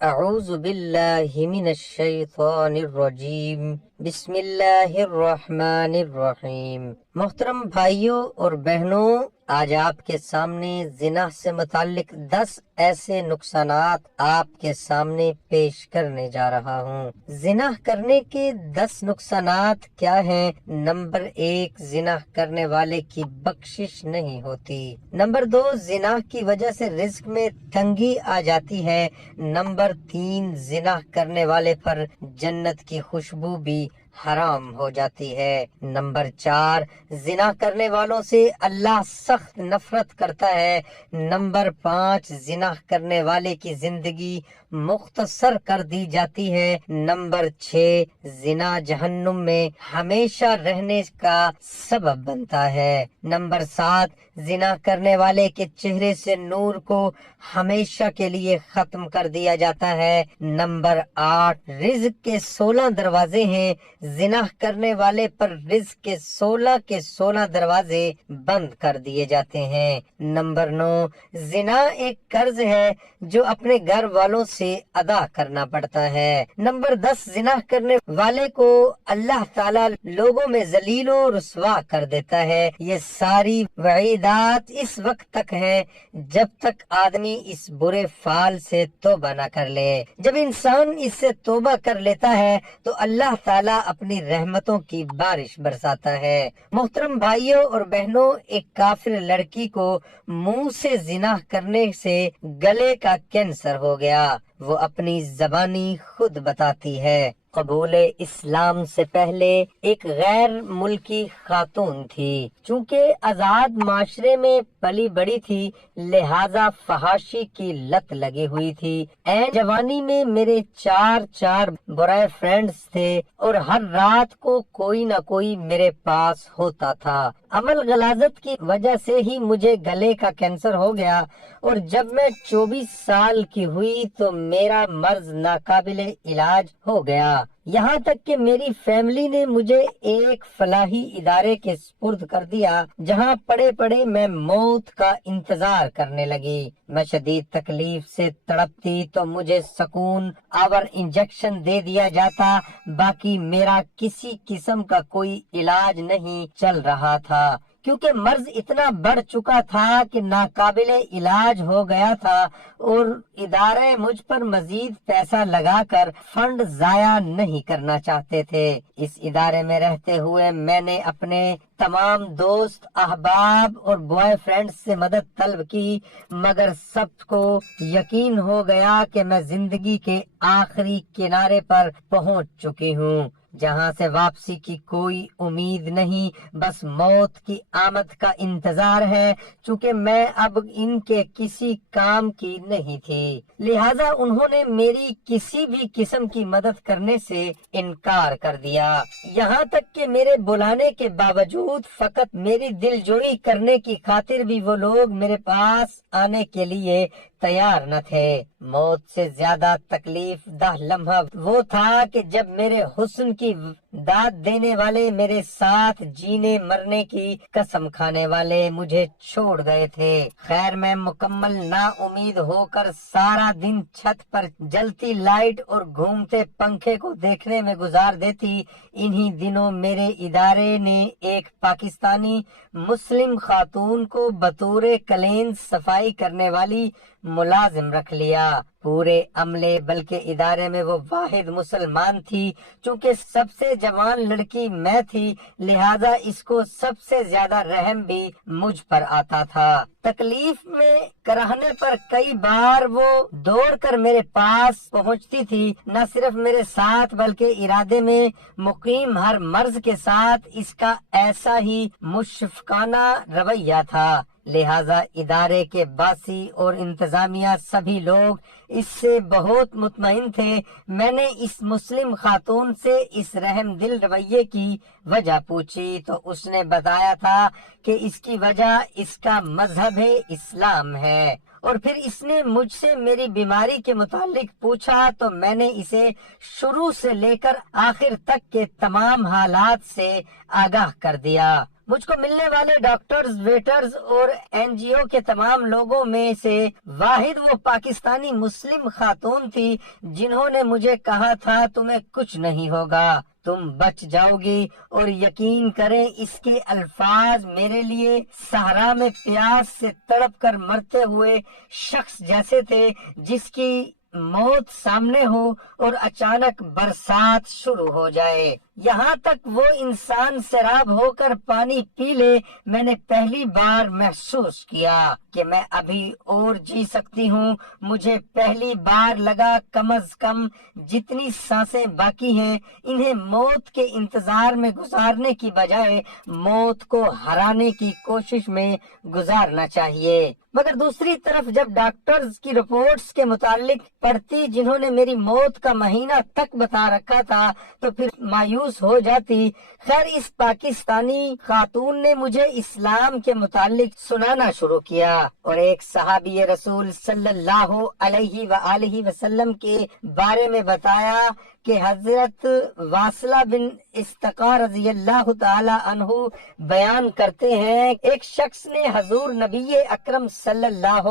اعوذ باللہ من الشیطان الرجیم بسم اللہ الرحمن الرحیم۔ محترم بھائیوں اور بہنوں، آج آپ کے سامنے زنا سے متعلق 10 ایسے نقصانات آپ کے سامنے پیش کرنے جا رہا ہوں۔ زنا کرنے کے 10 نقصانات کیا ہیں؟ نمبر 1، زنا کرنے والے کی بخشش نہیں ہوتی۔ نمبر 2، زنا کی وجہ سے رزق میں تنگی آ جاتی ہے۔ نمبر 3، زنا کرنے والے پر جنت کی خوشبو بھی حرام ہو جاتی ہے۔ نمبر 4، زنا کرنے والوں سے اللہ سخت نفرت کرتا ہے۔ نمبر 5، زنا کرنے والے کی زندگی مختصر کر دی جاتی ہے۔ نمبر 6، زنا جہنم میں ہمیشہ رہنے کا سبب بنتا ہے۔ نمبر 7، زنا کرنے والے کے چہرے سے نور کو ہمیشہ کے لیے ختم کر دیا جاتا ہے۔ نمبر 8، رزق کے 16 دروازے ہیں، زنا کرنے والے پر رزق کے 16 دروازے بند کر دیے جاتے ہیں۔ نمبر 9، زنا ایک قرض ہے جو اپنے گھر والوں سے ادا کرنا پڑتا ہے۔ نمبر 10، زنا کرنے والے کو اللہ تعالی لوگوں میں ذلیل و رسوا کر دیتا ہے۔ یہ ساری وعیدات اس وقت تک ہے جب تک آدمی اس برے فعل سے توبہ نہ کر لے۔ جب انسان اس سے توبہ کر لیتا ہے تو اللہ تعالیٰ اپنی رحمتوں کی بارش برساتا ہے۔ محترم بھائیوں اور بہنوں، ایک کافر لڑکی کو منہ سے زنا کرنے سے گلے کا کینسر ہو گیا۔ وہ اپنی زبانی خود بتاتی ہے۔ قبول اسلام سے پہلے ایک غیر ملکی خاتون تھی۔ چونکہ آزاد معاشرے میں پلی بڑی تھی، لہذا فحاشی کی لت لگی ہوئی تھی۔ جوانی میں میرے 4 بوائے فرینڈز تھے اور ہر رات کو کوئی نہ کوئی میرے پاس ہوتا تھا۔ عمل غلاظت کی وجہ سے ہی مجھے گلے کا کینسر ہو گیا، اور جب میں 24 سال کی ہوئی تو میرا مرض ناقابل علاج ہو گیا۔ یہاں تک کہ میری فیملی نے مجھے ایک فلاحی ادارے کے سپرد کر دیا، جہاں پڑے پڑے میں موت کا انتظار کرنے لگی۔ میں شدید تکلیف سے تڑپتی تو مجھے سکون آور انجیکشن دے دیا جاتا، باقی میرا کسی قسم کا کوئی علاج نہیں چل رہا تھا، کیونکہ مرض اتنا بڑھ چکا تھا کہ ناقابل علاج ہو گیا تھا، اور ادارے مجھ پر مزید پیسہ لگا کر فنڈ ضائع نہیں کرنا چاہتے تھے۔ اس ادارے میں رہتے ہوئے میں نے اپنے تمام دوست، احباب اور بوائے فرینڈ سے مدد طلب کی، مگر سب کو یقین ہو گیا کہ میں زندگی کے آخری کنارے پر پہنچ چکی ہوں، جہاں سے واپسی کی کوئی امید نہیں، بس موت کی آمد کا انتظار ہے۔ چونکہ میں اب ان کے کسی کام کی نہیں تھی، لہذا انہوں نے میری کسی بھی قسم کی مدد کرنے سے انکار کر دیا، یہاں تک کہ میرے بلانے کے باوجود فقط میری دل جوئی کرنے کی خاطر بھی وہ لوگ میرے پاس آنے کے لیے تیار نہ تھے۔ موت سے زیادہ تکلیف دہ لمحہ وہ تھا کہ جب میرے حسن کی داد دینے والے، میرے ساتھ جینے مرنے کی قسم کھانے والے مجھے چھوڑ گئے تھے۔ خیر، میں مکمل نا امید ہو کر سارا دن چھت پر جلتی لائٹ اور گھومتے پنکھے کو دیکھنے میں گزار دیتی۔ انہی دنوں میرے ادارے نے ایک پاکستانی مسلم خاتون کو بطور کلین صفائی کرنے والی ملازم رکھ لیا۔ پورے عملے بلکہ ادارے میں وہ واحد مسلمان تھی۔ چونکہ سب سے جوان لڑکی میں تھی، لہذا اس کو سب سے زیادہ رحم بھی مجھ پر آتا تھا۔ تکلیف میں کراہنے پر کئی بار وہ دوڑ کر میرے پاس پہنچتی تھی، نہ صرف میرے ساتھ بلکہ ارادے میں مقیم ہر مرض کے ساتھ اس کا ایسا ہی مشفقانہ رویہ تھا۔ لہذا ادارے کے باسی اور انتظامیہ سبھی لوگ اس سے بہت مطمئن تھے۔ میں نے اس مسلم خاتون سے اس رحم دل رویے کی وجہ پوچھی تو اس نے بتایا تھا کہ اس کی وجہ اس کا مذہب اسلام ہے، اور پھر اس نے مجھ سے میری بیماری کے متعلق پوچھا تو میں نے اسے شروع سے لے کر آخر تک کے تمام حالات سے آگاہ کر دیا۔ مجھ کو ملنے والے ڈاکٹرز، ویٹرز اور NGO کے تمام لوگوں میں سے واحد وہ پاکستانی مسلم خاتون تھی جنہوں نے مجھے کہا تھا تمہیں کچھ نہیں ہوگا، تم بچ جاؤ گی، اور یقین کریں اس کے الفاظ میرے لیے صحرا میں پیاس سے تڑپ کر مرتے ہوئے شخص جیسے تھے جس کی موت سامنے ہو اور اچانک برسات شروع ہو جائے، یہاں تک وہ انسان سیراب ہو کر پانی پی لے۔ میں نے پہلی بار محسوس کیا کہ میں ابھی اور جی سکتی ہوں۔ مجھے پہلی بار لگا کم از کم جتنی سانسیں باقی ہیں انہیں موت کے انتظار میں گزارنے کی بجائے موت کو ہرانے کی کوشش میں گزارنا چاہیے۔ مگر دوسری طرف جب ڈاکٹرز کی رپورٹس کے متعلق پڑھتی جنہوں نے میری موت کا مہینہ تک بتا رکھا تھا تو پھر مایوس ہو جاتی۔ خیر، اس پاکستانی خاتون نے مجھے اسلام کے متعلق سنانا شروع کیا اور ایک صحابی رسول صلی اللہ علیہ وآلہ وسلم کے بارے میں بتایا کہ حضرت واصلہ بن استقا رضی اللہ تعالی عنہ بیان کرتے ہیں، ایک شخص نے حضور نبی اکرم صلی اللہ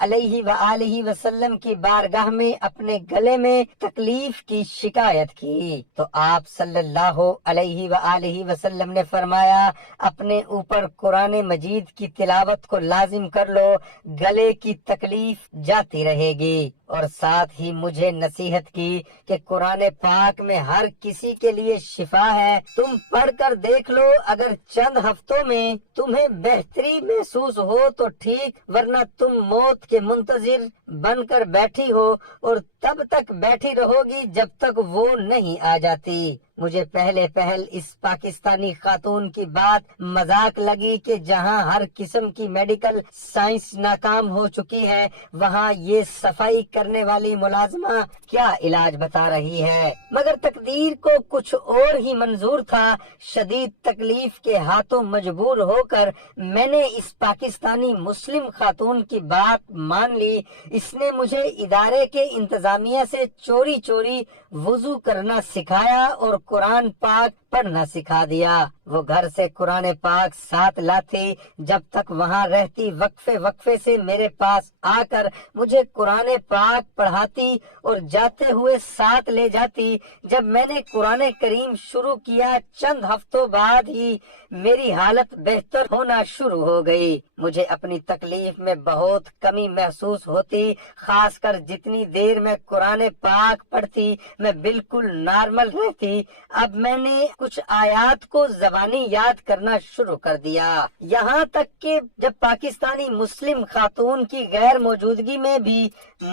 علیہ وآلہ وسلم کی بارگاہ میں اپنے گلے میں تکلیف کی شکایت کی تو آپ صلی اللہ علیہ وآلہ وسلم نے فرمایا اپنے اوپر قرآن مجید کی تلاوت کو لازم کر لو، گلے کی تکلیف جاتی رہے گی، اور ساتھ ہی مجھے نصیحت کی کہ قرآن پاک میں ہر کسی کے لیے شفا ہے، تم پڑھ کر دیکھ لو، اگر چند ہفتوں میں تمہیں بہتری محسوس ہو تو ٹھیک، ورنہ تم موت کے منتظر بن کر بیٹھی ہو اور تب تک بیٹھی رہو گی جب تک وہ نہیں آ جاتی۔ مجھے پہل اس پاکستانی خاتون کی بات مذاق لگی کہ جہاں ہر قسم کی میڈیکل سائنس ناکام ہو چکی ہے وہاں یہ صفائی کرنے والی ملازمہ کیا علاج بتا رہی ہے، مگر تقدیر کو کچھ اور ہی منظور تھا۔ شدید تکلیف کے ہاتھوں مجبور ہو کر میں نے اس پاکستانی مسلم خاتون کی بات مان لی۔ اس نے مجھے ادارے کے انتظامیہ سے چوری چوری وضو کرنا سکھایا اور قرآن پاک پڑھنا سکھا دیا۔ وہ گھر سے قرآن پاک ساتھ لاتی، جب تک وہاں رہتی وقفے سے میرے پاس آ کر مجھے قرآن پاک پڑھاتی اور جاتے ہوئے ساتھ لے جاتی۔ جب میں نے قرآن کریم شروع کیا چند ہفتوں بعد ہی میری حالت بہتر ہونا شروع ہو گئی۔ مجھے اپنی تکلیف میں بہت کمی محسوس ہوتی، خاص کر جتنی دیر میں قرآن پاک پڑھتی میں بالکل نارمل رہتی۔ اب میں نے کچھ آیات کو زبانی یاد کرنا شروع کر دیا، یہاں تک کہ جب پاکستانی مسلم خاتون کی غیر موجودگی میں بھی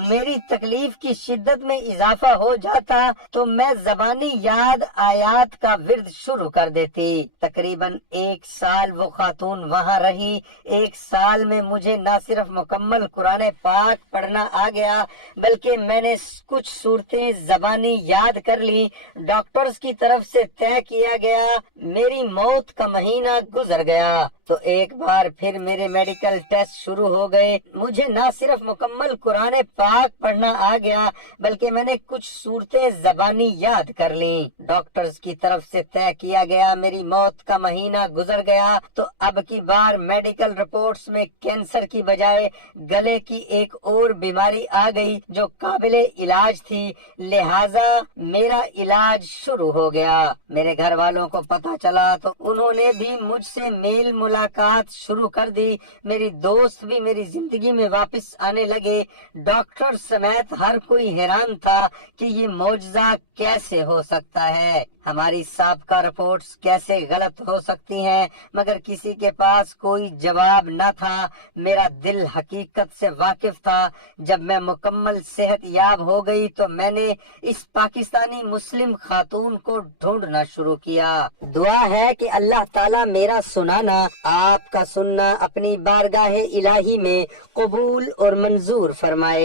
میری تکلیف کی شدت میں اضافہ ہو جاتا تو میں زبانی یاد آیات کا ورد شروع کر دیتی۔ تقریباً 1 سال وہ خاتون وہاں رہی۔ 1 سال میں مجھے نہ صرف مکمل قرآن پاک پڑھنا آ گیا بلکہ میں نے کچھ صورتیں زبانی یاد کر لی۔ ڈاکٹرز کی طرف سے طے کیا گیا میری موت کا مہینہ گزر گیا تو ایک بار پھر میرے میڈیکل ٹیسٹ شروع ہو گئے۔ مجھے نہ صرف مکمل قرآن پاک پڑھنا آ گیا بلکہ میں نے کچھ صورتیں زبانی یاد کر لیں۔ ڈاکٹرز کی طرف سے طے کیا گیا میری موت کا مہینہ گزر گیا تو اب کی بار میڈیکل رپورٹس میں کینسر کی بجائے گلے کی ایک اور بیماری آ گئی جو قابل علاج تھی، لہذا میرا علاج شروع ہو گیا۔ میرے گھر والوں کو پتہ چلا تو انہوں نے بھی مجھ سے میل ملاقات شروع کر دی۔ میری دوست بھی میری زندگی میں واپس آنے لگے۔ ڈاکٹر سمیت ہر کوئی حیران تھا کہ یہ معجزہ کیسے ہو سکتا ہے، ہماری سابقہ رپورٹس کیسے غلط ہو سکتی ہیں، مگر کسی کے پاس کوئی جواب نہ تھا۔ میرا دل حقیقت سے واقف تھا۔ جب میں مکمل صحت یاب ہو گئی تو میں نے اس پاکستانی مسلم خاتون کو ڈھونڈنا شروع کیا۔ دعا ہے کہ اللہ تعالیٰ میرا سنانا، آپ کا سننا اپنی بارگاہ الہی میں قبول اور منظور فرمائے۔